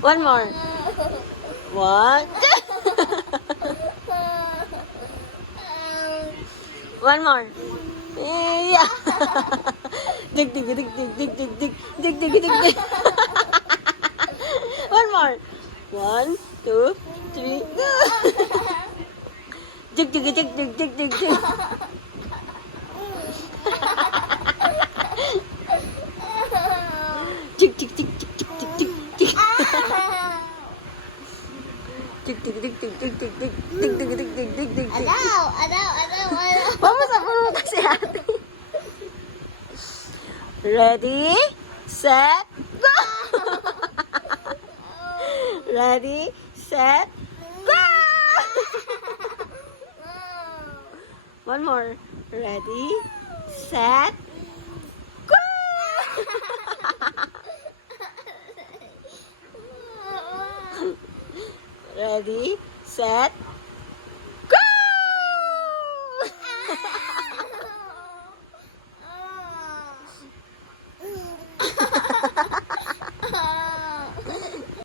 One more. One. One more. Yeah. Dig, dig, dig, dig, dig, dig, dig, dig, dig, dig, dig. One more. One, two, three. Go. Dig, dig, dig, dig, dig, dig, dig. Dig, dig, dig, dig, dig, dig, dig, dig. Dig, dig, dig, dig, dig, dig, dig, dig, dig, dig, dig, dig, dig. Ano? Vamos a pumunta si ate. Ready, set, go! Ready, set, go! One more. Ready, set, go! Ready, set,